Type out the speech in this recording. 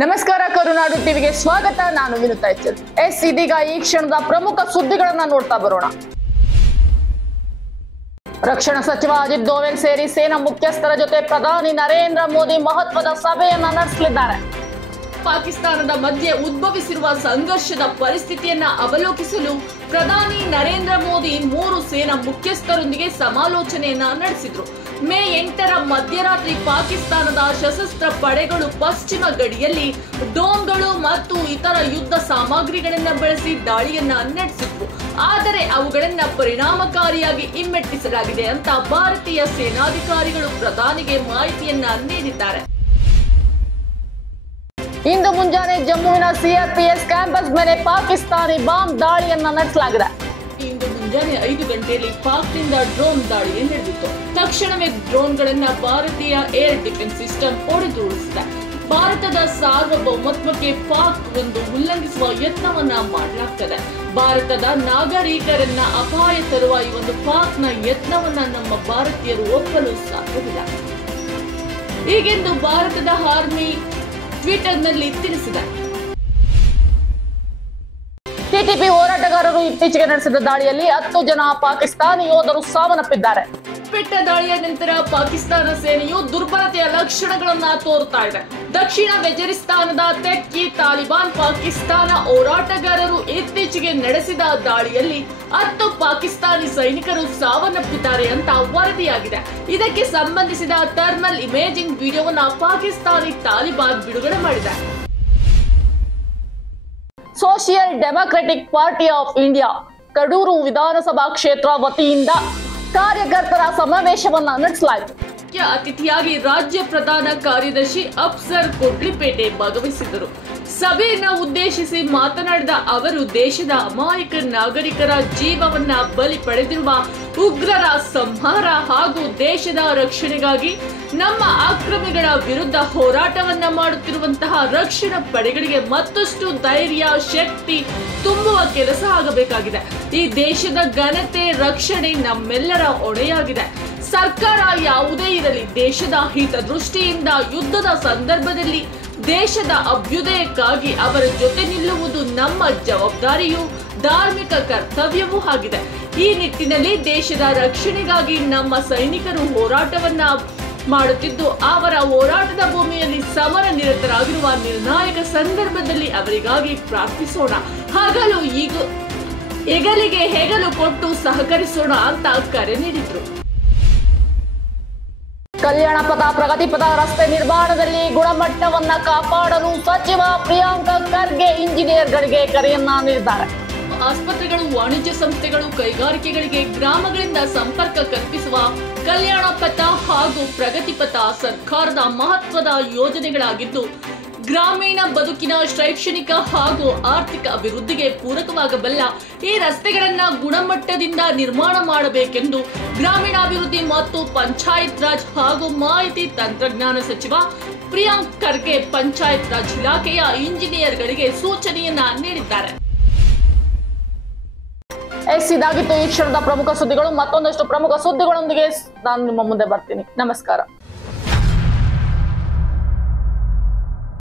ನಮಸ್ಕಾರ ಕರುನಾಡು ಟಿವಿಗೆ ಸ್ವಾಗತ. ನಾನು ವಿನುತಾ ಎಚ್. ಇದೀಗ ಈ ಕ್ಷಣದ ಪ್ರಮುಖ ಸುದ್ದಿಗಳನ್ನ ನೋಡ್ತಾ ಬರೋಣ. ರಕ್ಷಣಾ ಸಚಿವ ಅಜಿತ್ ದೋವಲ್ ಸೇರಿ ಸೇನಾ ಮುಖ್ಯಸ್ಥರ ಜೊತೆ ಪ್ರಧಾನಿ ನರೇಂದ್ರ ಮೋದಿ ಮಹತ್ವದ ಸಭೆಯನ್ನ ನಡೆಸಲಿದ್ದಾರೆ. ಪಾಕಿಸ್ತಾನದ ಮಧ್ಯೆ ಉದ್ಭವಿಸಿರುವ ಸಂಘರ್ಷದ ಪರಿಸ್ಥಿತಿಯನ್ನ ಅವಲೋಕಿಸಲು ಪ್ರಧಾನಿ ನರೇಂದ್ರ ಮೋದಿ 3 ಸೇನಾ ಮುಖ್ಯಸ್ಥರೊಂದಿಗೆ ಸಮಾಲೋಚನೆಯನ್ನ ನಡೆಸಿದ್ರು. ಮೇ 8ರ ಮಧ್ಯರಾತ್ರಿ ಪಾಕಿಸ್ತಾನದ ಸಶಸ್ತ್ರ ಪಡೆಗಳು ಪಶ್ಚಿಮ ಗಡಿಯಲ್ಲಿ ಡ್ರೋನ್ಗಳು ಮತ್ತು ಇತರ ಯುದ್ಧ ಸಾಮಗ್ರಿಗಳನ್ನ ಬಳಸಿ ದಾಳಿಯನ್ನ ನಡೆಸಿದ್ವು. ಆದರೆ ಅವುಗಳನ್ನ ಪರಿಣಾಮಕಾರಿಯಾಗಿ ಹಿಮ್ಮೆಟ್ಟಿಸಲಾಗಿದೆ ಅಂತ ಭಾರತೀಯ ಸೇನಾಧಿಕಾರಿಗಳು ಪ್ರಧಾನಿಗೆ ಮಾಹಿತಿಯನ್ನ ನೀಡಿದ್ದಾರೆ. ಇಂದು ಮುಂಜಾನೆ ಜಮ್ಮುವಿನ ಸಿಆರ್ಪಿಎಫ್ ಕ್ಯಾಂಪಸ್ ಮೇಲೆ ಪಾಕಿಸ್ತಾನಿ ಬಾಂಬ್ ದಾಳಿಯನ್ನ ನಡೆಸಲಾಗಿದೆ. ಇಂದು ಮುಂಜಾನೆ 5 ಗಂಟೆಯಲ್ಲಿ ಪಾಕ್ನಿಂದ ಡ್ರೋನ್ ದಾಳಿ ನಡೆದಿತ್ತು. ತಕ್ಷಣವೇ ಡ್ರೋನ್ಗಳನ್ನ ಭಾರತೀಯ ಏರ್ ಡಿಫೆನ್ಸ್ ಸಿಸ್ಟಮ್ ಹೊಡೆದುರುಳಿಸಿದೆ. ಭಾರತದ ಸಾರ್ವಭೌಮತ್ವಕ್ಕೆ ಪಾಕ್ ಒಂದು ಉಲ್ಲಂಘಿಸುವ ಯತ್ನವನ್ನ ಮಾಡಲಾಗ್ತದೆ. ಭಾರತದ ನಾಗರಿಕರನ್ನ ಅಪಾಯ ತರುವ ಈ ಒಂದು ಪಾಕ್ನ ಯತ್ನವನ್ನ ನಮ್ಮ ಭಾರತೀಯರು ಒಪ್ಪಲು ಸಾಧ್ಯವಿಲ್ಲ. ಹೀಗೆಂದು ಭಾರತದ ಆರ್ಮಿ ಟ್ವಿಟರ್ನಲ್ಲಿ ತಿಳಿಸಿದೆ. ಟಿಟಿಪಿ ಹೋರಾಟಗಾರರು ಇತ್ತೀಚೆಗೆ ನಡೆಸಿದ ದಾಳಿಯಲ್ಲಿ 10 ಜನ ಪಾಕಿಸ್ತಾನಿ ಯೋಧರು ಸಾವನ್ನಪ್ಪಿದ್ದಾರೆ. ಬೆಟ್ಟ ದಾಳಿಯ ನಂತರ ಪಾಕಿಸ್ತಾನ ಸೇನೆಯು ದುರ್ಬಲತೆಯ ಲಕ್ಷಣಗಳನ್ನ ತೋರುತ್ತಾ ಇದೆ. ದಕ್ಷಿಣ ವೆಜರಿಸ್ತಾನದ ತೆಕ್ಕಿ ತಾಲಿಬಾನ್ ಪಾಕಿಸ್ತಾನ ಹೋರಾಟಗಾರರು ಇತ್ತೀಚೆಗೆ ನಡೆಸಿದ ದಾಳಿಯಲ್ಲಿ 10 ಪಾಕಿಸ್ತಾನಿ ಸೈನಿಕರು ಸಾವನ್ನಪ್ಪಿದ್ದಾರೆ ಅಂತ ವರದಿಯಾಗಿದೆ. ಇದಕ್ಕೆ ಸಂಬಂಧಿಸಿದ ಥರ್ಮಲ್ ಇಮೇಜಿಂಗ್ ವಿಡಿಯೋವನ್ನ ಪಾಕಿಸ್ತಾನಿ ತಾಲಿಬಾನ್ ಬಿಡುಗಡೆ ಮಾಡಿದೆ. Social democratic party of India Kadur ವಿಧಾನಸಭಾ ಕ್ಷೇತ್ರ ವತಿಯಿಂದ ಕಾರ್ಯಕರ್ತರ ಸಮಾವೇಶವನ್ನ ನಡೆಸಲಾಯಿತು. ಮುಖ್ಯ ಅತಿಥಿಯಾಗಿ ರಾಜ್ಯ ಪ್ರಧಾನ ಕಾರ್ಯದರ್ಶಿ ಅಫ್ಸರ್ ಕೊಡ್ಲಿಪೇಟೆ ಭಾಗವಹಿಸಿದ್ದರು. ಸಭೆಯನ್ನ ಉದ್ದೇಶಿಸಿ ಮಾತನಾಡಿದ ಅವರು, ದೇಶದ ಅಮಾಯಕ ನಾಗರಿಕರ ಜೀವವನ್ನ ಬಲಿ ಪಡೆದಿರುವ ಉಗ್ರರ ಸಂಹಾರ ಹಾಗೂ ದೇಶದ ರಕ್ಷಣೆಗಾಗಿ ನಮ್ಮ ಆಕ್ರಮಿಗಳ ವಿರುದ್ಧ ಹೋರಾಟವನ್ನ ಮಾಡುತ್ತಿರುವಂತಹ ರಕ್ಷಣಾ ಪಡೆಗಳಿಗೆ ಮತ್ತಷ್ಟು ಧೈರ್ಯ, ಶಕ್ತಿ ತುಂಬುವ ಕೆಲಸ ಆಗಬೇಕಾಗಿದೆ. ಈ ದೇಶದ ಘನತೆ, ರಕ್ಷಣೆ ನಮ್ಮೆಲ್ಲರ ಹೊಣೆಯಾಗಿದೆ. ಸರ್ಕಾರ ಯಾವುದೇ ಇರಲಿ, ದೇಶದ ಹಿತದೃಷ್ಟಿಯಿಂದ ಯುದ್ಧದ ಸಂದರ್ಭದಲ್ಲಿ ದೇಶದ ಅಭ್ಯುದಯಕ್ಕಾಗಿ ಅವರ ಜೊತೆ ನಿಲ್ಲುವುದು ನಮ್ಮ ಜವಾಬ್ದಾರಿಯೂ ಧಾರ್ಮಿಕ ಕರ್ತವ್ಯವೂ ಆಗಿದೆ. ಈ ನಿಟ್ಟಿನಲ್ಲಿ ದೇಶದ ರಕ್ಷಣೆಗಾಗಿ ನಮ್ಮ ಸೈನಿಕರು ಹೋರಾಟವನ್ನ ಮಾಡುತ್ತಿದ್ದು, ಅವರ ಹೋರಾಟದ ಭೂಮಿಯಲ್ಲಿ ಸಮರ ನಿರತರಾಗಿರುವ ನಿರ್ಣಾಯಕ ಸಂದರ್ಭದಲ್ಲಿ ಅವರಿಗಾಗಿ ಪ್ರಾರ್ಥಿಸೋಣ, ಹಗಲು ಹೆಗಲಿಗೆ ಹೆಗಲು ಕೊಟ್ಟು ಸಹಕರಿಸೋಣ ಅಂತ ಕರೆ ನೀಡಿದ್ರು. ಕಲ್ಯಾಣ ಪಥ, ಪ್ರಗತಿ ಪಥ ರಸ್ತೆ ನಿರ್ಮಾಣದಲ್ಲಿ ಗುಣಮಟ್ಟವನ್ನ ಕಾಪಾಡಲು ಸಚಿವ ಪ್ರಿಯಾಂಕ್ ಖರ್ಗೆ ಇಂಜಿನಿಯರ್ಗಳಿಗೆ ಕರೆಯನ್ನ ನೀಡಿದ್ದಾರೆ. ಆಸ್ಪತ್ರೆಗಳು, ವಾಣಿಜ್ಯ ಸಂಸ್ಥೆಗಳು, ಕೈಗಾರಿಕೆಗಳಿಗೆ ಗ್ರಾಮಗಳಿಂದ ಸಂಪರ್ಕ ಕಲ್ಪಿಸುವ ಕಲ್ಯಾಣ ಪಥ ಹಾಗೂ ಪ್ರಗತಿ ಪಥ ಸರ್ಕಾರದ ಮಹತ್ವದ ಯೋಜನೆಗಳಾಗಿದ್ದು, ಗ್ರಾಮೀಣ ಬದುಕಿನ ಶೈಕ್ಷಣಿಕ ಹಾಗೂ ಆರ್ಥಿಕ ಅಭಿವೃದ್ಧಿಗೆ ಪೂರಕವಾಗಬಲ್ಲ ಈ ರಸ್ತೆಗಳನ್ನ ಗುಣಮಟ್ಟದಿಂದ ನಿರ್ಮಾಣ ಮಾಡಬೇಕೆಂದು ಗ್ರಾಮೀಣಾಭಿವೃದ್ಧಿ ಮತ್ತು ಪಂಚಾಯತ್ ರಾಜ್ ಹಾಗೂ ಮಾಹಿತಿ ತಂತ್ರಜ್ಞಾನ ಸಚಿವ ಪ್ರಿಯಾಂಕ್ ಖರ್ಗೆ ಪಂಚಾಯತ್ ರಾಜ್ ಇಲಾಖೆಯ ಇಂಜಿನಿಯರ್ಗಳಿಗೆ ಸೂಚನೆಯನ್ನ ನೀಡಿದ್ದಾರೆ. ಇದಾಗಿತ್ತು ಈ ಕ್ಷಣದ ಪ್ರಮುಖ ಸುದ್ದಿಗಳು. ಮತ್ತೊಂದಷ್ಟು ಪ್ರಮುಖ ಸುದ್ದಿಗಳೊಂದಿಗೆ ನಾನು ನಿಮ್ಮ ಮುಂದೆ ಬರ್ತೀನಿ. ನಮಸ್ಕಾರ.